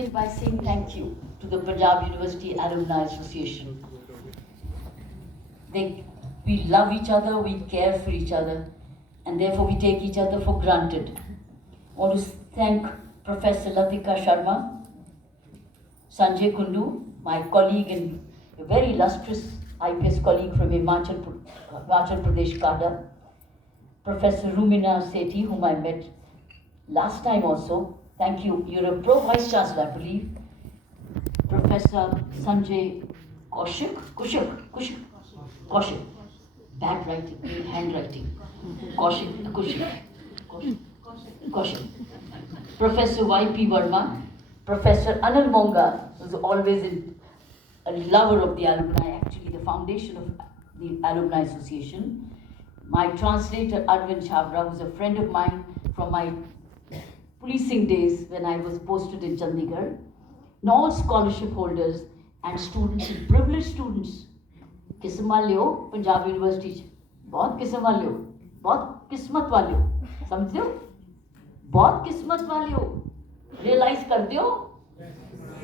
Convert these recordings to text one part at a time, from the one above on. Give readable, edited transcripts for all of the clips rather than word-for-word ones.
begin by saying thank you to the Punjab University Alumni Association. We love each other, we care for each other, and therefore we take each other for granted. I want to thank Professor Latika Sharma, Sanjay Kundu, my colleague and a very illustrious IPS colleague from Himachal Pradesh, Kada, Professor Rumina Sethi, whom I met last time also. Thank you. You're a Pro-Vice Chancellor, I believe. Professor Sanjay Kaushik. Bad writing, handwriting. Kaushik. Professor Y.P. Verma. Professor Anil Monga, who's always a lover of the alumni, actually the foundation of the Alumni Association. My translator, Arvind Chavra, who's a friend of mine from my policing days when I was posted in Chandigarh, and all scholarship holders and students, and privileged students. किस्म वाले हो Punjab university च बहुत किस्म वाले हो बहुत किस्मत वाले हो समझते हो बहुत किस्मत वाले हो रियलाइज कर दियो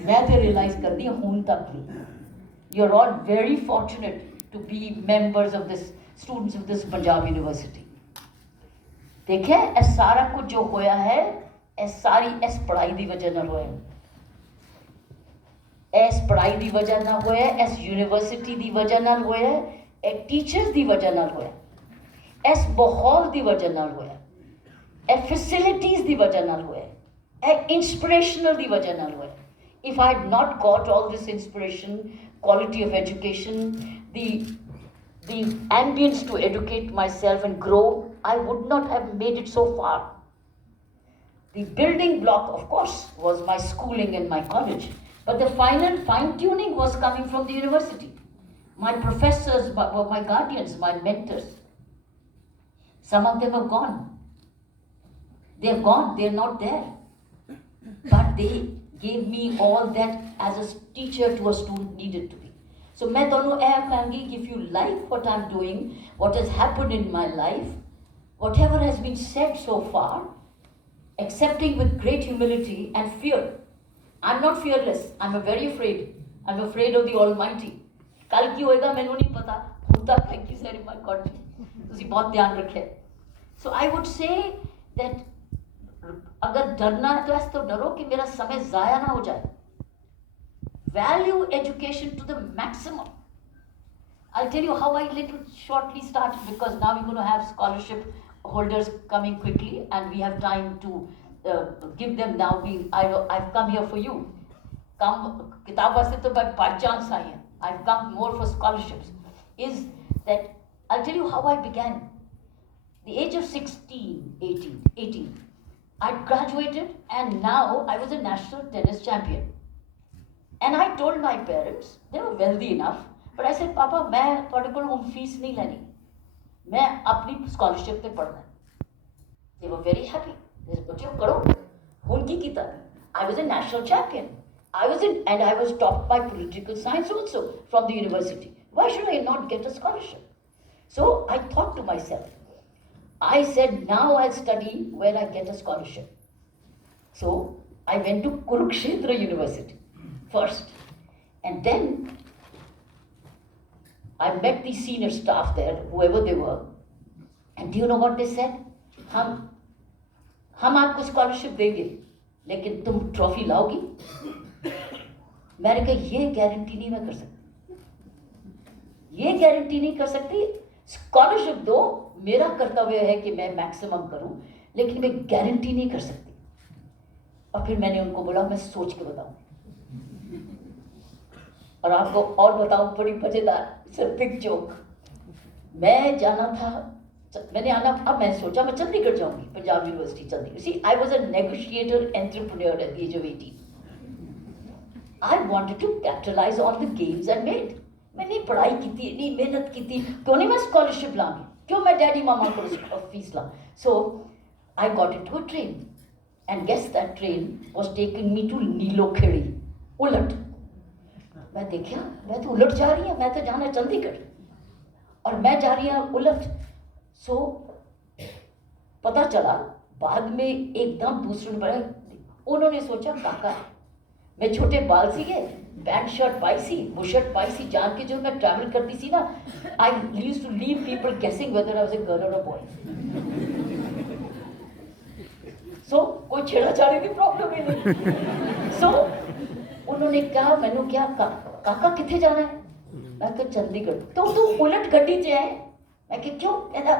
मैं तो रियलाइज कर दी हूं तक भी you are all very fortunate to be members of this students of this Punjab university देखिए ਇਹ सारा कुछ जो होया है ਇਹ सारी इस पढ़ाई की वजह ਨਾਲ होया इस पढ़ाई की वजह ना होया इस यूनिवर्सिटी की वजह नाल होया इस टीचर्स की वजह नाल होया इस माहौल की वजह नाल होया इस फैसिलिटीज़ की वजह नाल होया इस इंस्पिरेशनल की वजह नाल होया if I had not got all this inspiration quality of education the ambience to educate myself and grow I would not have made it so far. The building block of course was my schooling and my college. But the final fine-tuning was coming from the university. My professors were my guardians, my mentors. Some of them have gone. They have gone, they are not there. But they gave me all that as a teacher to a student needed to be. So मैं दोनों ऐ कहूँगी if you like what I'm doing, what has happened in my life, whatever has been said so far, accepting with great humility and fear. I'm not fearless. I'm very afraid. I'm afraid of the Almighty. कल की होएगा मैंने नहीं पता. होता thank you very much God. तुसी बहुत ध्यान रखे. So I would say that अगर डरना है तो ऐसे तो डरो कि मेरा समय ज़ाया ना हो जाए. Value education to the maximum. I'll tell you how I little shortly started because now we're going to have scholarship holders coming quickly and we have time to give them now. I've come here for you. Come, kitab waste to by chance I am. I've come more for scholarships. Is that I'll tell you how I began. The age of 18, I graduated and now I was a national tennis champion. And I told my parents, they were wealthy enough, but I said, Papa, मैं थोड़े को उन fees नहीं लेनी. मैं अपनी scholarship पे पढ़ना. They were very happy. I was a national champion. I was taught by political science also from the university. Why should I not get a scholarship? So I thought to myself, I said, now I'll study where I get a scholarship. So I went to Kurukshetra University first. And then I met the senior staff there, whoever they were. And do you know what they said? हम आपको scholarship देंगे लेकिन तुम trophy लाओगी मैंने कहा ये guarantee नहीं मैं कर सकती ये गारंटी नहीं कर सकती स्कॉलरशिप दो मेरा कर्तव्य है कि मैं मैक्सिमम करूं लेकिन मैं गारंटी नहीं कर सकती और फिर मैंने उनको बोला मैं सोच के बताऊं और आपको और बताऊं बड़ी मजेदार इट्स अ बिग जोक मैं जाना था मैंने आना अब मैं सोचा मैं चंडीगढ़ जाऊंगी Punjab university Chandigarh see I was a negotiator entrepreneur at the age of 18 I wanted to capitalise on the games I made मैंने पढ़ाई की थी इतनी मेहनत की थी क्यों नहीं मैं स्कॉलरशिप लाऊंगी क्यों मैं डैडी मामा को फीस लाऊं so I got into a train and guess that train was taking me to Nilokheri उलट मैं देखा मैं तो उलट जा रही हूँ मैं तो जाना है चंडीगढ़ और मैं जा रही हूँ उलट सो पता चला बाद में एकदम दूसरे ने उन्होंने सोचा काका मैं छोटे बाल सी है, पैंट शर्ट पाई सी, बुशर्ट पाई सी, जान के जो मैं ट्रैवल करती सी ना, I used to leave people guessing whether I was a girl और अ बॉय। सो कोई छेड़ाछाड़ी की प्रॉब्लम ही नहीं। सो उन्होंने कहा, मैंने क्या काका किथे जाना है? मैं कहा चंडीगढ़। तो तू उलट गड्डी च है? मैं कहा क्यों? कहता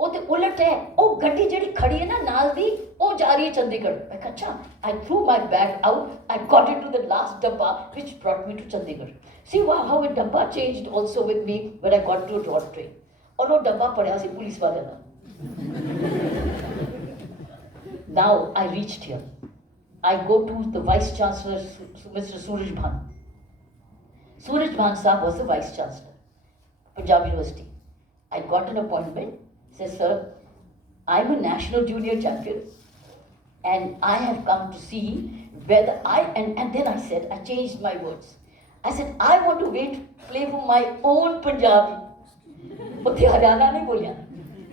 वो तो उलट है, वो गड्डी जेडी खड़ी है ना नाल दी, वो जा रही है चंडीगढ़। मैं कहा अच्छा। I threw my bag out, I got into the last डब्बा which brought me to Chandigarh. See how a डब्बा changed also with me when I got to a road train। और वो डब्बा पड़ा सी पुलिस वाले का। Now I reached here। I go to the Vice Chancellor, Mr. Suraj Bhan। Suraj Bhan Sahab was the Vice Chancellor, Punjab University। I got an appointment, says, sir, I'm a national junior champion and I have come to see whether and then I said, I changed my words। I said, I want to play for my own Punjab। Utte Haryana nahi bolya,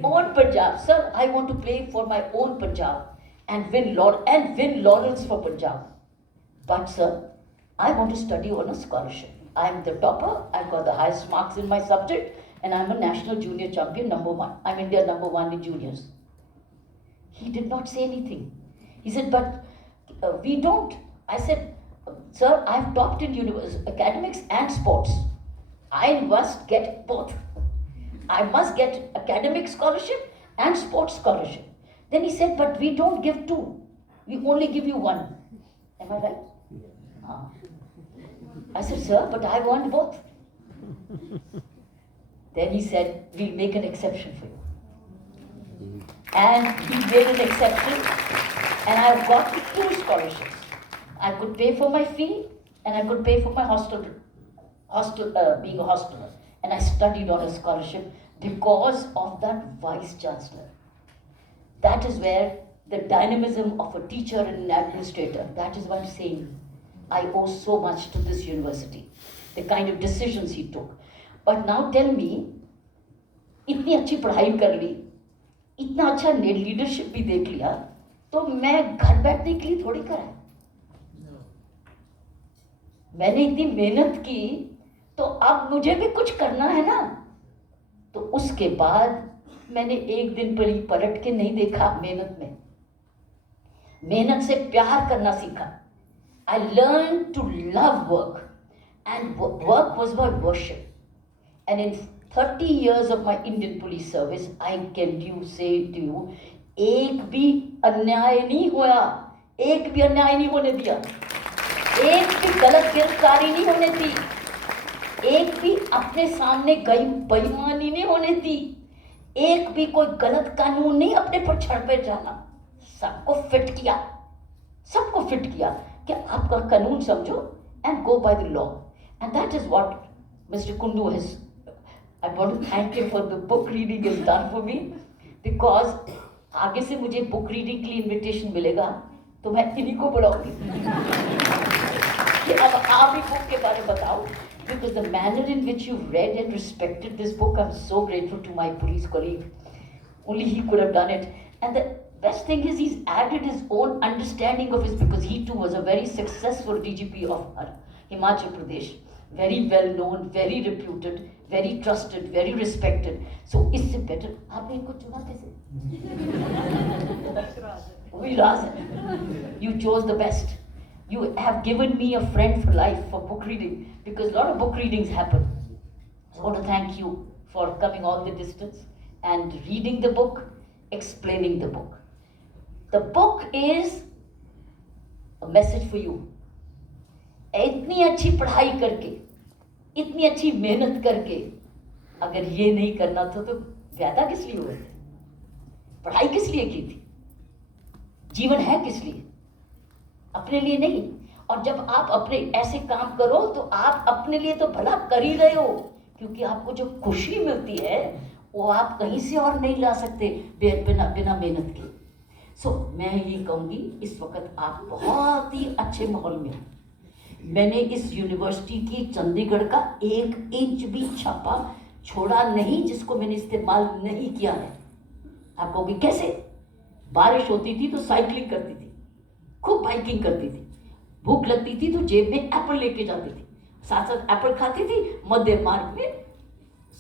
own Punjab। Sir, I want to play for my own Punjab and win laurels for Punjab। But sir, I want to study on a scholarship। I'm the topper, I've got the highest marks in my subject, and I'm a national junior champion, #1. I'm India #1 in juniors। He did not say anything। He said, but we don't। I said, sir, I've topped in academics and sports। I must get both। I must get academic scholarship and sports scholarship। Then he said, but we don't give two, we only give you one। Am I right? I said, sir, but I want both। Then he said, we'll make an exception for you। And he made an exception, and I got 2 scholarships। I could pay for my fee, and I could pay for my being a hosteler। And I studied on a scholarship because of that Vice Chancellor। That is where the dynamism of a teacher and an administrator, that is what I'm saying। I owe so much to this university, the kind of decisions he took। But now tell me, इतनी अच्छी पढ़ाई कर ली, इतना अच्छा leadership भी देख लिया, तो मैं घर बैठने के लिए थोड़ी करा है। मैंने इतनी मेहनत की, तो अब मुझे भी कुछ करना है ना। तो उसके बाद मैंने एक दिन पलट के नहीं देखा, मेहनत से प्यार करना सीखा। I learned to love work, and work was my worship। And in 30 years of my Indian police service, I can say to you, एक भी अन्याय नहीं हुआ, एक भी अन्याय नहीं होने दिया, एक भी गलत गिरफ्तारी नहीं होने दी, एक भी अपने सामने बेईमानी नहीं होने दी, एक भी कोई गलत कानून नहीं अपने पर छड़ पे जाना। सबको फिट किया कि आपका कानून समझो and go by the law। And that is what Mr. Kundu has, I want to thank him for the book reading he's done for me, because आगे से मुझे बुक रीडिंग के लिए इनविटेशन मिलेगा तो मैं इन्हीं को बुलाऊंगी कि अब आप ही बुक के बारे में बताओ। Because the manner in which you read and respected this book, I'm so grateful to my police colleague। Only he could have done it। And the best thing is he's added his own understanding of his, because he too was a very successful DGP of Himachal Pradesh, very well known, very reputed, very trusted, very respected। So इससे better आपने इनको चुना कैसे? वही राज है। You chose the best। You have given me a friend for life for book reading, because a lot of book readings happen। So I want to thank you for coming all the distance and reading the book, explaining the book। The book is a message for you। इतनी अच्छी पढ़ाई करके, इतनी अच्छी मेहनत करके, अगर ये नहीं करना था तो ज्यादा किस लिए हुए थे? पढ़ाई किस लिए की थी? जीवन है किस लिए? अपने लिए नहीं। और जब आप अपने ऐसे काम करो तो आप अपने लिए तो भला कर ही रहे हो, क्योंकि आपको जो खुशी मिलती है वो आप कहीं से और नहीं ला सकते बिना मेहनत के। सो मैं ये कहूँगी, इस वक्त आप बहुत ही अच्छे माहौल में हो। मैंने इस यूनिवर्सिटी की चंडीगढ़ का 1 इंच भी छापा छोड़ा नहीं जिसको मैंने इस्तेमाल नहीं किया है। आप कहोगे कैसे? बारिश होती थी तो साइकिलिंग करती थी, खूब बाइकिंग करती थी, भूख लगती थी तो जेब में एप्पल लेके जाती थी, साथ साथ एप्पल खाती थी, मध्य मार्ग में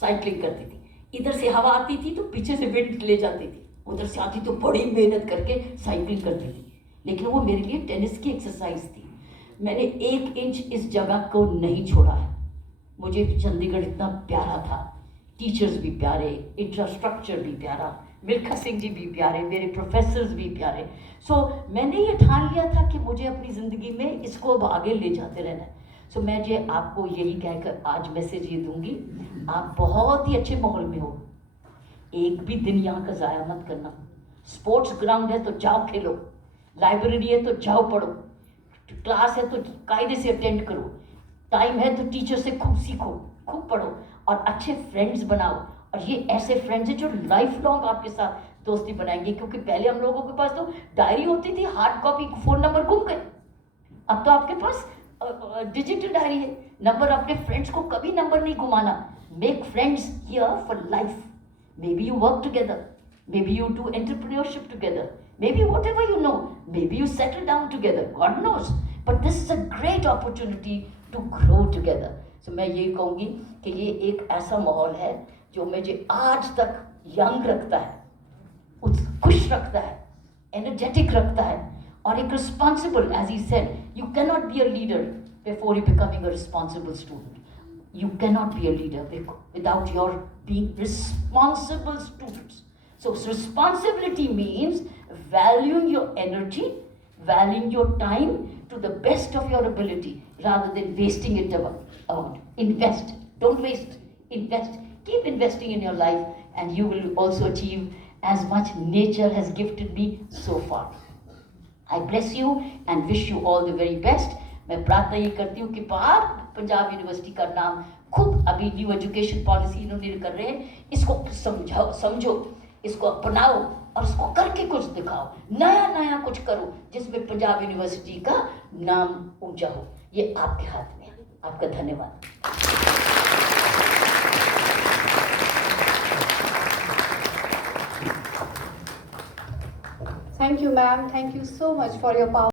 साइकिलिंग करती थी। इधर से हवा आती थी तो पीछे से विंड ले जाती थी, उधर से आती तो बड़ी मेहनत करके साइकिलिंग करती थी। लेकिन वो मेरे लिए टेनिस की एक्सरसाइज थी। मैंने 1 इंच इस जगह को नहीं छोड़ा है। मुझे चंडीगढ़ इतना प्यारा था, टीचर्स भी प्यारे, इंफ्रास्ट्रक्चर भी प्यारा, मिल्खा सिंह जी भी प्यारे, मेरे प्रोफेसर्स भी प्यारे। सो मैंने ये ठान लिया था कि मुझे अपनी ज़िंदगी में इसको अब आगे ले जाते रहना है। सो मैं जो आपको यही कहकर आज मैसेज ये दूंगी, आप बहुत ही अच्छे माहौल में हो, एक भी दिन यहाँ का ज़ाया मत करना। स्पोर्ट्स ग्राउंड है तो जाओ खेलो, लाइब्रेरी है तो जाओ पढ़ो, क्लास है तो कायदे से अटेंड करो, टाइम है तो टीचर से खूब सीखो, खूब पढ़ो और अच्छे फ्रेंड्स बनाओ। और ये ऐसे फ्रेंड्स हैं जो लाइफ लॉन्ग आपके साथ दोस्ती बनाएंगे, क्योंकि पहले हम लोगों के पास तो डायरी होती थी, हार्ड कॉपी, फोन नंबर गुम गए। अब तो आपके पास डिजिटल डायरी है, नंबर, अपने फ्रेंड्स को कभी नंबर नहीं घुमाना। Make friends here for life. Maybe you work together, maybe you do entrepreneurship together, maybe whatever you know, maybe you settle down together, God knows. But this is a great opportunity to grow together. So मैं ये कहूँगी कि ये एक ऐसा माहौल है जो मुझे आज तक यंग रखता है, खुश रखता है, एनर्जेटिक रखता है और एक responsible, as he said, you cannot be a leader before you becoming a responsible student. You cannot be a leader without your being responsible students. So responsibility means valuing your energy, valuing your time to the best of your ability rather than wasting it out. Invest. Don't waste. Invest. Keep investing in your life and you will also achieve as much nature has gifted me so far. I bless you and wish you all the very best. मैं प्रार्थना ये करती हूँ कि Punjab university का नाम खूब, अभी न्यू एजुकेशन पॉलिसी इन्होंने कर रहे हैं, इसको समझो, इसको अपनाओ और इसको करके कुछ दिखाओ, नया कुछ करो जिसमें पंजाब यूनिवर्सिटी का नाम ऊंचा हो। ये आपके हाथ में है। आपका धन्यवाद। Thank you, ma'am. Thank you so much for your power.